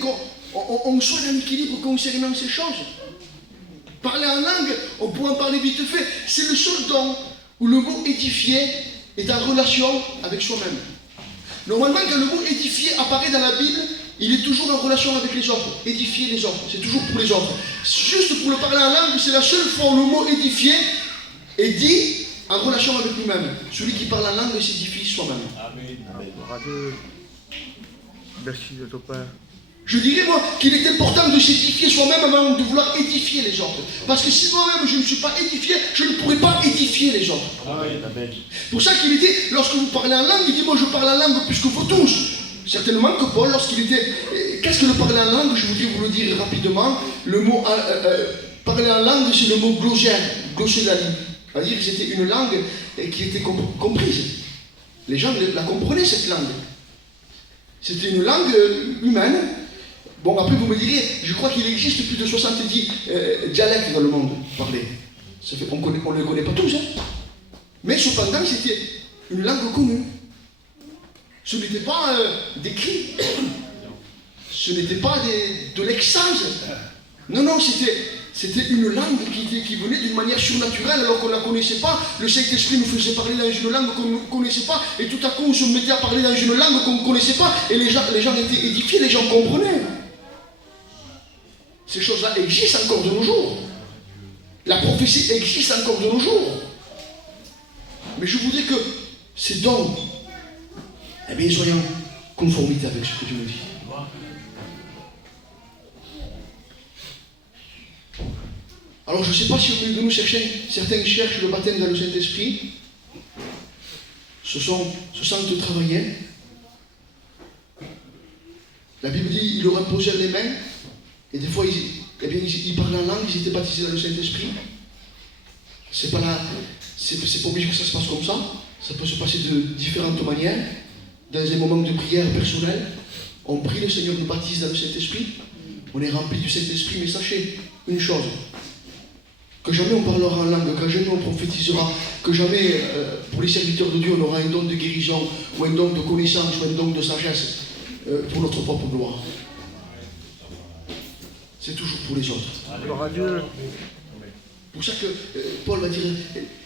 qu'on soit dans l'équilibre concernant ces choses. Parler en langue, on pourrait en parler vite fait. C'est le seul don où le mot édifier est en relation avec soi-même. Normalement, quand le mot édifier apparaît dans la Bible, il est toujours en relation avec les autres. Édifier les autres, c'est toujours pour les autres. Juste pour le parler en langue, c'est la seule fois où le mot édifier est dit en relation avec lui-même. Celui qui parle en langue s'édifie soi-même. Amen. Dieu. Merci de ton Père. Je dirais moi qu'il est important de s'édifier soi-même avant de vouloir édifier les autres. Parce que si moi-même je ne suis pas édifié, je ne pourrai pas édifier les autres. Amen. Pour ça qu'il dit, lorsque vous parlez en langue, il dit moi je parle en langue plus que vous tous. Certainement que Paul, lorsqu'il était... Qu'est-ce que le parler en langue? Je voudrais vous le dire rapidement. Le mot parler en langue, c'est le mot glossolalie. C'est-à-dire que c'était une langue qui était comprise. Les gens la comprenaient, cette langue. C'était une langue humaine. Bon, après vous me direz, je crois qu'il existe plus de 70 dialectes dans le monde parlés. Ça fait, on ne les connaît pas tous, hein. Mais cependant, c'était une langue connue. Ce n'était pas des cris. Ce n'était pas de l'extase. Non, c'était une langue qui venait d'une manière surnaturelle alors qu'on ne la connaissait pas. Le Saint-Esprit nous faisait parler dans une langue qu'on ne connaissait pas. Et tout à coup, on se mettait à parler dans une langue qu'on ne connaissait pas. Et les gens étaient édifiés, les gens comprenaient. Ces choses-là existent encore de nos jours. La prophétie existe encore de nos jours. Mais je voudrais que ces dons, eh bien, soyons en conformité avec ce que Dieu me dit. Alors je ne sais pas si au milieu de nous, certains cherchent le baptême dans le Saint-Esprit, se sentent travailler. La Bible dit ils leur imposèrent les mains, et des fois ils parlaient en langue, ils étaient baptisés dans le Saint-Esprit. C'est pas obligé que ça se passe comme ça, ça peut se passer de différentes manières. Dans un moment de prière personnelle, on prie, le Seigneur nous baptise dans le Saint-Esprit, on est rempli du Saint-Esprit, mais sachez une chose, que jamais on parlera en langue, que jamais on prophétisera, que jamais pour les serviteurs de Dieu on aura un don de guérison, ou un don de connaissance, ou un don de sagesse pour notre propre gloire. C'est toujours pour les autres. Gloire à Dieu. Pour ça que Paul va dire,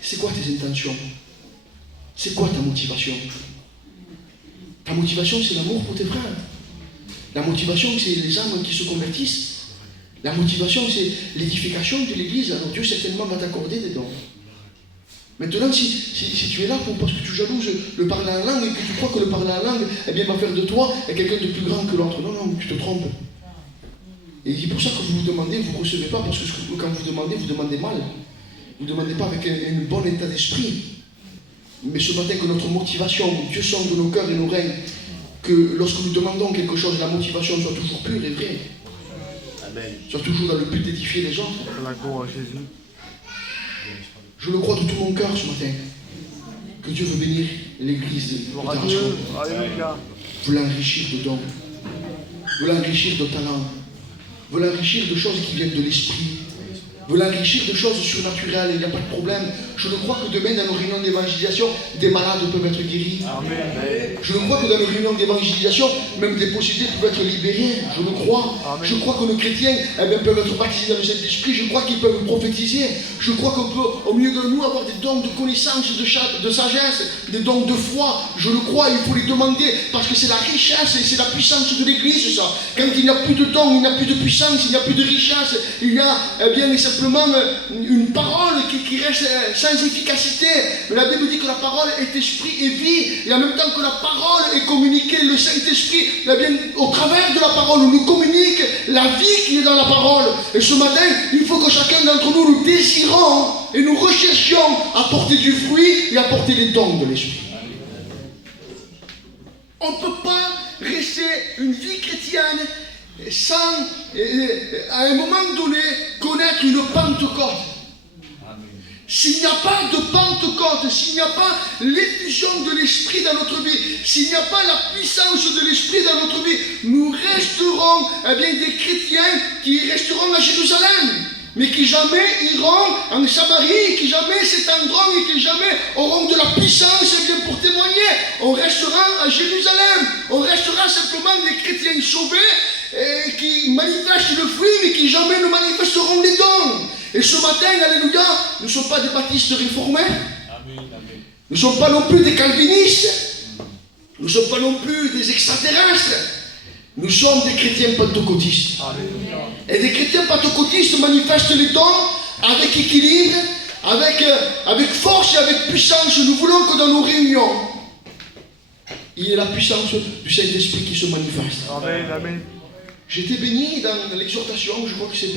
c'est quoi tes intentions? C'est quoi ta motivation? Ta motivation, c'est l'amour pour tes frères. La motivation, c'est les âmes qui se convertissent. La motivation, c'est l'édification de l'Église. Alors Dieu certainement va t'accorder des dons. Maintenant, si tu es là parce que tu jalouses le parler en langue et que tu crois que le parler en langue va faire de toi quelqu'un de plus grand que l'autre. Non, tu te trompes. Et il dit pour ça que vous demandez, vous ne recevez pas, parce que quand vous demandez mal. Vous ne demandez pas avec un bon état d'esprit. Mais ce matin, que notre motivation, Dieu sonde nos cœurs et nos reins, que lorsque nous demandons quelque chose, la motivation soit toujours pure et vraie. Amen. Soit toujours dans le but d'édifier les autres. La gloire à Jésus. Je le crois de tout mon cœur ce matin, que Dieu veut bénir l'Église de Gloire à Dieu. Tarascon. Alléluia. Vous l'enrichir de dons, vous l'enrichir de talents, vous l'enrichir de choses qui viennent de l'Esprit, vous l'enrichir de choses surnaturelles, il n'y a pas de problème. Je le crois que demain, dans nos réunions d'évangélisation, des malades peuvent être guéris. Amen. Je le crois que dans nos réunions d'évangélisation, même des possédés peuvent être libérés. Je le crois. Amen. Je crois que nos chrétiens peuvent être baptisés dans le Saint-Esprit. Je crois qu'ils peuvent prophétiser. Je crois qu'on peut, au milieu de nous, avoir des dons de connaissance, de sagesse, des dons de foi. Je le crois, il faut les demander, parce que c'est la richesse et c'est la puissance de l'Église, ça. Quand il n'y a plus de dons, il n'y a plus de puissance, il n'y a plus de richesse, il y a simplement une parole qui reste sans efficacité. Mais la Bible dit que la parole est esprit et vie, et en même temps que la parole est communiquée, le Saint-Esprit, au travers de la parole, on nous communique la vie qui est dans la parole. Et ce matin, il faut que chacun d'entre nous désirons et nous recherchions à porter du fruit et à porter les dons de l'Esprit. On ne peut pas rester une vie chrétienne sans, à un moment donné, connaître une Pentecôte. S'il n'y a pas de Pentecôte, s'il n'y a pas l'effusion de l'Esprit dans notre vie, s'il n'y a pas la puissance de l'Esprit dans notre vie, nous resterons des chrétiens qui resteront à Jérusalem. mais qui jamais iront en Samarie, qui jamais s'étendront et qui jamais auront de la puissance bien pour témoigner. On restera à Jérusalem, on restera simplement des chrétiens sauvés et qui manifestent le fruit, mais qui jamais ne manifesteront les dons. Et ce matin, alléluia, nous ne sommes pas des baptistes réformés, nous ne sommes pas non plus des calvinistes, nous ne sommes pas non plus des extraterrestres, nous sommes des chrétiens pentecôtistes. Et des chrétiens pentecôtistes manifestent les dons avec équilibre, avec force et avec puissance. Nous voulons que dans nos réunions, il y ait la puissance du Saint-Esprit qui se manifeste. Amen, amen. J'étais béni dans l'exhortation, je crois que c'est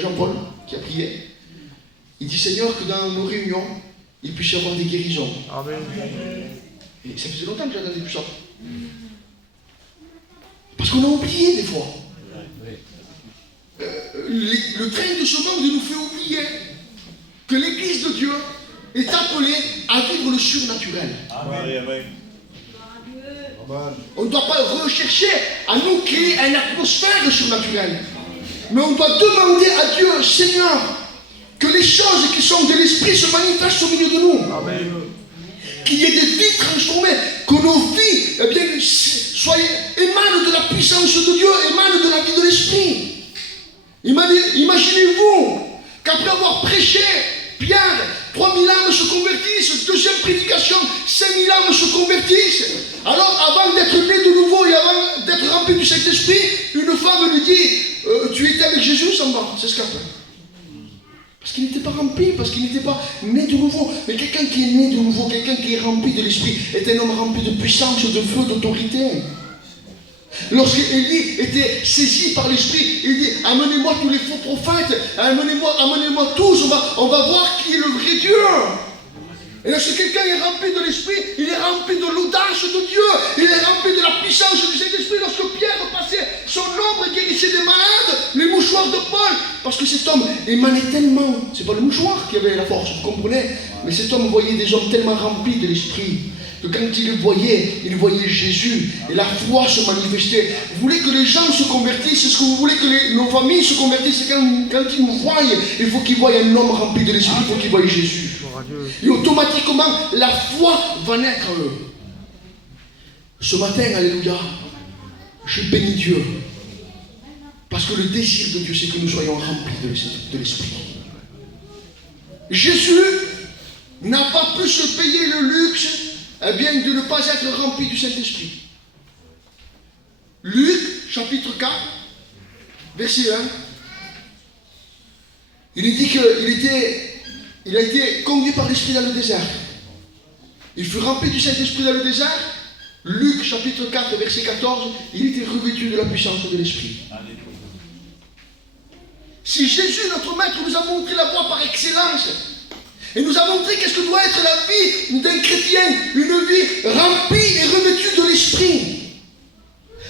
Jean-Paul qui a prié. Il dit Seigneur que dans nos réunions, il puisse y avoir des guérisons. Amen. Et ça faisait longtemps que j'entendais plus ça. Parce qu'on a oublié des fois. Le train de ce monde nous fait oublier que l'Église de Dieu est appelée à vivre le surnaturel. Amen. On ne doit pas rechercher à nous créer une atmosphère surnaturelle. Mais on doit demander à Dieu, Seigneur, que les choses qui sont de l'Esprit se manifestent au milieu de nous. Amen. Qu'il y ait des vies transformées, que nos vies émanent de la puissance de Dieu, émanent de la vie de l'Esprit. Imaginez-vous qu'après avoir prêché, Pierre, 3000 âmes se convertissent, deuxième prédication, 5000 âmes se convertissent. Alors avant d'être né de nouveau et avant d'être rempli du Saint-Esprit, une femme lui dit, tu étais avec Jésus, ça va, s'escape. Parce qu'il n'était pas rempli, parce qu'il n'était pas né de nouveau. Mais quelqu'un qui est né de nouveau, quelqu'un qui est rempli de l'Esprit, est un homme rempli de puissance, de feu, d'autorité. Lorsque Élie était saisi par l'Esprit, il dit, amenez-moi tous les faux prophètes, amenez-moi tous, on va voir qui est le vrai Dieu. Et lorsque quelqu'un est rempli de l'Esprit, il est rempli de l'audace de Dieu, il est rempli de la puissance du Saint-Esprit. Lorsque Pierre passait son ombre et guérissait des malades, les mouchoirs de Paul, parce que cet homme émanait tellement, c'est pas le mouchoir qui avait la force, vous comprenez, mais cet homme voyait des hommes tellement remplis de l'Esprit, que quand il voyait Jésus, et la foi se manifestait. Vous voulez que les gens se convertissent, est-ce que vous voulez que nos familles se convertissent? Quand ils nous voient, il faut qu'ils voient un homme rempli de l'Esprit, il faut qu'ils voient Jésus. Et automatiquement, la foi va naître en eux. Ce matin, alléluia, je bénis Dieu. Parce que le désir de Dieu, c'est que nous soyons remplis de l'Esprit. Jésus n'a pas pu se payer le luxe de ne pas être rempli du Saint-Esprit. Luc, chapitre 4, verset 1. Il est dit qu'il a été conduit par l'Esprit dans le désert. Il fut rempli du Saint-Esprit dans le désert. Luc, chapitre 4, verset 14, il était revêtu de la puissance de l'Esprit. Si Jésus, notre Maître, nous a montré la voie par excellence, et nous a montré qu'est-ce que doit être la vie d'un chrétien, une vie remplie et revêtue de l'Esprit.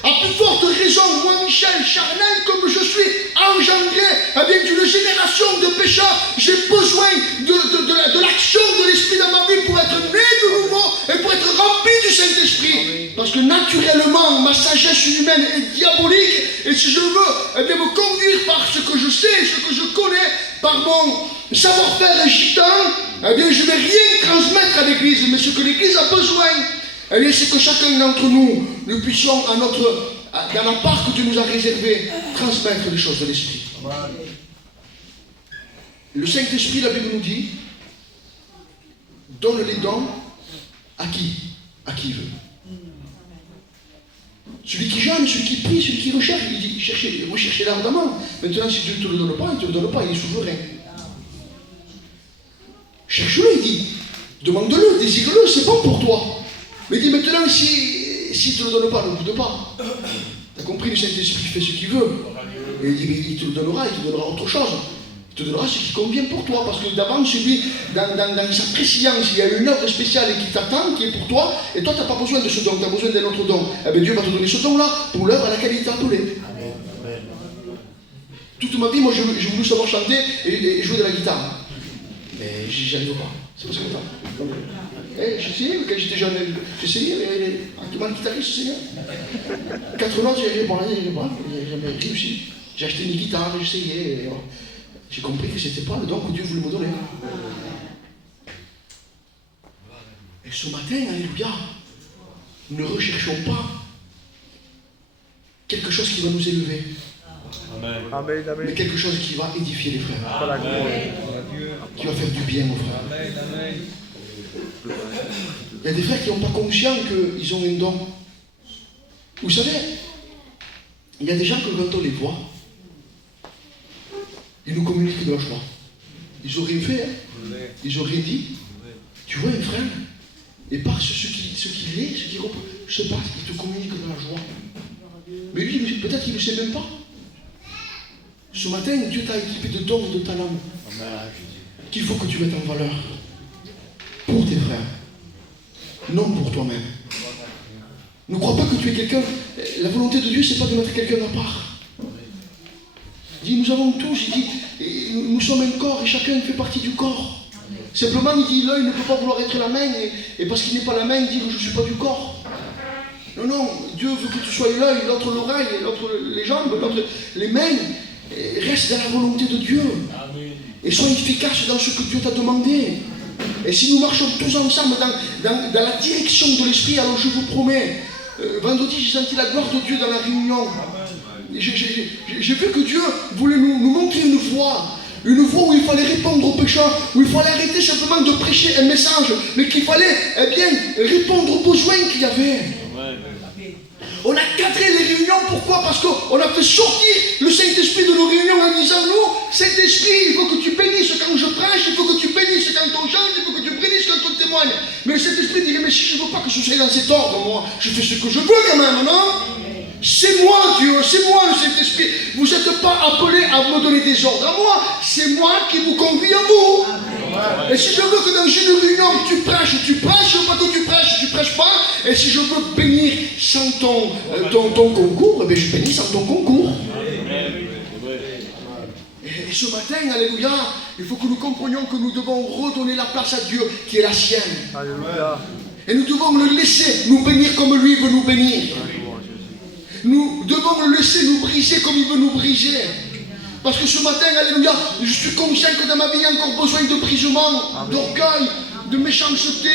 À plus forte raison, moi Michel, charnel comme je suis, engendré d'une génération de pécheurs, j'ai besoin de l'action de l'Esprit dans ma vie pour être né de nouveau et pour être rempli du Saint-Esprit. Parce que naturellement, ma sagesse humaine est diabolique, et si je veux me conduire par ce que je sais, ce que je connais, par mon savoir-faire gitan, je ne vais rien transmettre à l'Église, mais ce que l'Église a besoin, c'est que chacun d'entre nous, nous puissions, dans la part que Dieu nous a réservée, transmettre les choses de l'Esprit. Le Saint-Esprit, la Bible nous dit, donne les dons à qui? À qui il veut. Celui qui jeûne, celui qui prie, celui qui recherche, il dit, recherchez ardemment. Maintenant, si Dieu ne te le donne pas, il ne te le donne pas, il est souverain. Cherche-le, il dit. Demande-le, désire-le, c'est bon pour toi. Mais il dit maintenant, s'il ne te le donne pas, ne boude pas. Tu as compris, le Saint-Esprit fait ce qu'il veut. Et il dit, mais il te le donnera, il te donnera autre chose. Il te donnera ce qui convient pour toi. Parce que d'avance, lui, dans sa préscience, il y a une œuvre spéciale qui t'attend, qui est pour toi. Et toi, tu n'as pas besoin de ce don, tu as besoin d'un autre don. Eh bien, Dieu va te donner ce don-là pour l'œuvre à laquelle il t'a appelé. Toute ma vie, moi, j'ai voulu savoir chanter et jouer de la guitare. Mais j'y arrive pas. C'est pas ce que j'ai essayé, quand j'étais jeune, j'ai essayé, en guitariste, j'ai essayé. 4 notes, j'ai jamais réussi. J'ai acheté une guitare, j'ai essayé. j'ai compris que ce n'était pas le don que Dieu voulait me donner. Et ce matin, alléluia, nous ne recherchons pas quelque chose qui va nous élever, Amen. Amen, mais amen. quelque chose qui va édifier les frères, Par la gloire. qui va faire du bien aux frères. Amen. Amen. Il y a des frères qui n'ont pas conscience qu'ils ont un don. Vous savez, il y a des gens que quand on les voit, ils nous communiquent de la joie. Ils n'ont rien fait, hein. Ils n'ont rien dit. Tu vois un frère, et par ce qu'il est, ce qu'il représente, je sais pas, il te communique de la joie. Mais lui, peut-être qu'il ne le sait même pas. Ce matin, Dieu t'a équipé de dons et de talents qu'il faut que tu mettes en valeur pour tes frères, non pour toi-même. Ne crois pas que tu es quelqu'un. La volonté de Dieu, c'est pas de mettre quelqu'un à part. Il dit, nous avons tous, il dit, nous sommes un corps et chacun fait partie du corps. Simplement, il dit, l'œil ne peut pas vouloir être la main, et parce qu'il n'est pas la main, il dit que je ne suis pas du corps. Non, non, Dieu veut que tu sois l'œil, l'autre l'oreille, l'autre les jambes, l'autre les mains. Et reste dans la volonté de Dieu. Et sois efficace dans ce que Dieu t'a demandé. Et si nous marchons tous ensemble dans la direction de l'Esprit, alors je vous promets, vendredi j'ai senti la gloire de Dieu dans la réunion. J'ai vu que Dieu voulait nous montrer une voie où il fallait répondre aux pécheurs, où il fallait arrêter simplement de prêcher un message, mais qu'il fallait répondre aux besoins qu'il y avait. On a cadré les réunions, pourquoi? Parce qu'on a fait sortir le Saint-Esprit de nos réunions en disant, nous, Saint-Esprit, il faut que tu bénisses quand je prêche, il faut que tu bénisses quand on chante, il faut que tu bénisses quand on témoigne. Mais le Saint-Esprit dirait, mais si je ne veux pas que ce soit dans cet ordre, moi, je fais ce que je veux quand même, non? C'est moi Dieu, c'est moi le Saint-Esprit. Vous n'êtes pas appelés à me donner des ordres à moi, c'est moi qui vous conduis à vous. Et si je veux que dans une réunion tu prêches, je veux pas que tu prêches pas. Et si je veux bénir sans ton concours, eh bien je bénis sans ton concours. Et ce matin, alléluia, il faut que nous comprenions que nous devons redonner la place à Dieu qui est la sienne. Alléluia. Et nous devons le laisser nous bénir comme lui veut nous bénir. Nous devons le laisser nous briser comme il veut nous briser. Parce que ce matin, alléluia, je suis conscient que dans ma vie, il y a encore besoin de brisement, d'orgueil, de méchanceté,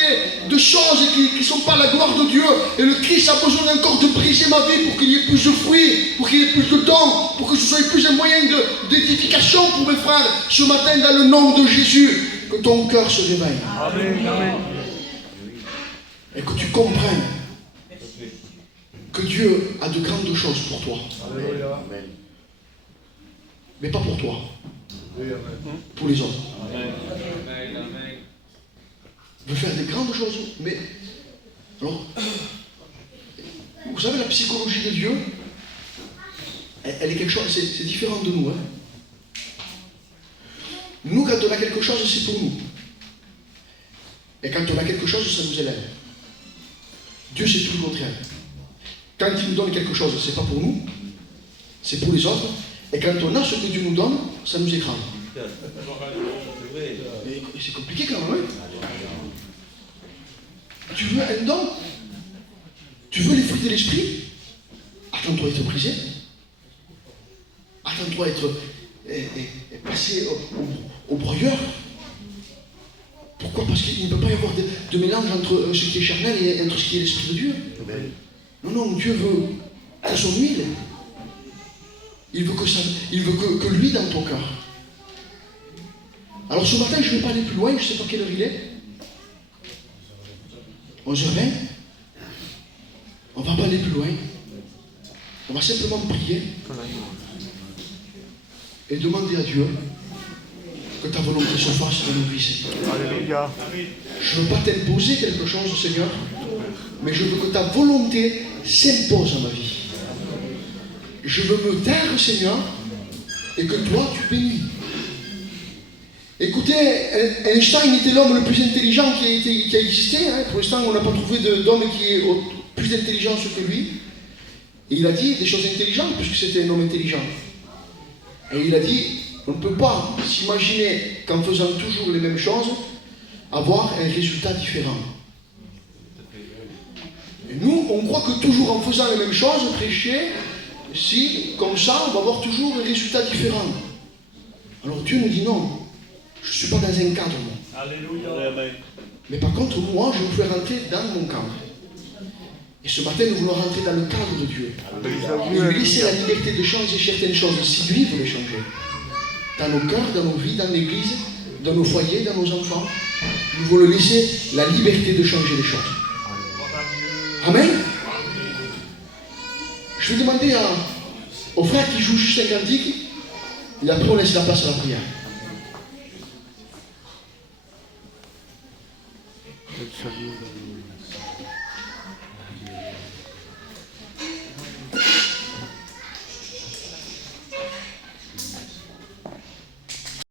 de choses qui ne sont pas la gloire de Dieu. Et le Christ a besoin encore de briser ma vie pour qu'il y ait plus de fruits, pour qu'il y ait plus de dons, pour que ce soit plus un moyen d'édification pour mes frères. Ce matin, dans le nom de Jésus, que ton cœur se réveille. Amen, amen. Et que tu comprennes que Dieu a de grandes choses pour toi. Alléluia. Mais pas pour toi, Oui, amen. pour les autres. Amen. Il veut faire des grandes choses, mais... Alors, vous savez, la psychologie de Dieu, elle est quelque chose, c'est différent de nous. Hein. Nous, quand on a quelque chose, c'est pour nous. Et quand on a quelque chose, ça nous élève. Dieu, c'est tout le contraire. Quand il nous donne quelque chose, c'est pas pour nous, c'est pour les autres. Et quand on a ce que Dieu nous donne, ça nous écrase. Et c'est compliqué quand même. Hein? Tu veux un don? Tu veux les fruits de l'esprit? Attends-toi à être brisé. Attends-toi à être passé au broyeur. Pourquoi? Parce qu'il ne peut pas y avoir de mélange entre ce qui est charnel et entre ce qui est l'esprit de Dieu. Non, non, Dieu veut que son huile. Il veut que lui dans ton cœur. Alors ce matin, je ne vais pas aller plus loin, je ne sais pas quelle heure il est. 11h20. On ne va pas aller plus loin. On va simplement prier et demander à Dieu que ta volonté se fasse dans nos vies, Seigneur. Alléluia. Je ne veux pas t'imposer quelque chose, Seigneur, mais je veux que ta volonté s'impose à ma vie. Je veux me taire, Seigneur, et que toi, tu bénis. Écoutez, Einstein était l'homme le plus intelligent qui a existé. Hein. Pour l'instant, on n'a pas trouvé d'homme qui est plus intelligent que lui. Et il a dit des choses intelligentes, puisque c'était un homme intelligent. Et il a dit, on ne peut pas s'imaginer qu'en faisant toujours les mêmes choses, avoir un résultat différent. Et nous, on croit que toujours en faisant les mêmes choses, prêcher, si, comme ça, on va avoir toujours un résultat différent. Alors Dieu nous dit non, je ne suis pas dans un cadre, moi. Alléluia. Amen. Mais par contre, moi, je vous fais rentrer dans mon cadre. Et ce matin, nous voulons rentrer dans le cadre de Dieu. Et lui laisser la liberté de changer certaines choses, si lui veut les changer. Dans nos cœurs, dans nos vies, dans l'église, dans nos foyers, dans nos enfants. Nous voulons laisser la liberté de changer les choses. Amen. Je vais demander aux frères qui jouent juste un cantique, et après on laisse la place à la prière. Le salut.